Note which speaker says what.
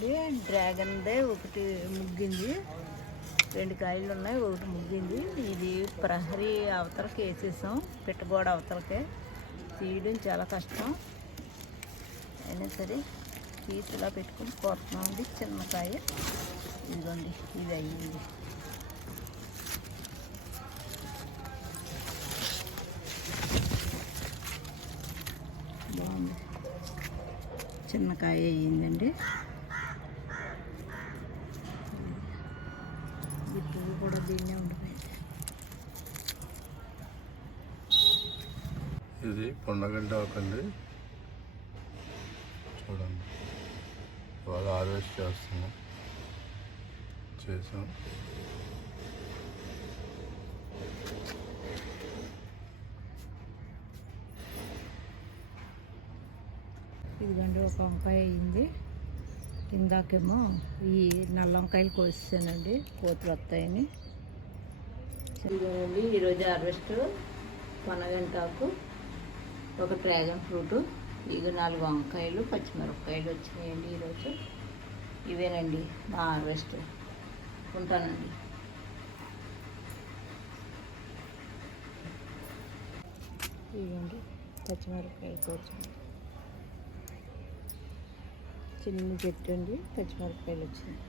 Speaker 1: డ్రాగన్దే ఒకటి ముగ్గింది. రెండు కాయలు ఉన్నాయి ఒకటి ముగ్గింది. ఇది ప్రహరీ అవతలకి వేసేసాం పిట్టగోడ అవతలకే. తీయడం చాలా కష్టం. అయినా సరే తీసి ఇలా పెట్టుకుని కోరుతున్నామండి చిన్న కాయ. ఇదిగోండి ఇది అయ్యింది. బాగుంది. చిన్న కాయ అయ్యిందండి ఈ పువ్వు కూడా దీన్నే ఉండిపోయింది
Speaker 2: ఇది పొండగంట ఒకండి చూడండి. ఇవాళ హార్వెస్ట్ చేస్తున్నాం. చేసాం.
Speaker 1: ఇదిగోండి ఒక వంకాయ అయింది. ఇందాకేమో ఈ నల్ల వంకాయలు కోసానండి కోతులు వస్తాయని ఇదిగోండి ఈరోజు హార్వెస్ట్ కొనగంటాకు ఒక డ్రాగన్ ఫ్రూట్. ఇక నాలుగు వంకాయలు పచ్చిమిరపకాయలు వచ్చినాయండి ఈరోజు. ఇవేనండి మా హార్వెస్ట్. ఉంటానండి. ఇవ్వండి పచ్చిమిరపకాయలు కోసండి చిన్న చెట్టు అండి. పచ్చిమిరపకాయలు వచ్చింది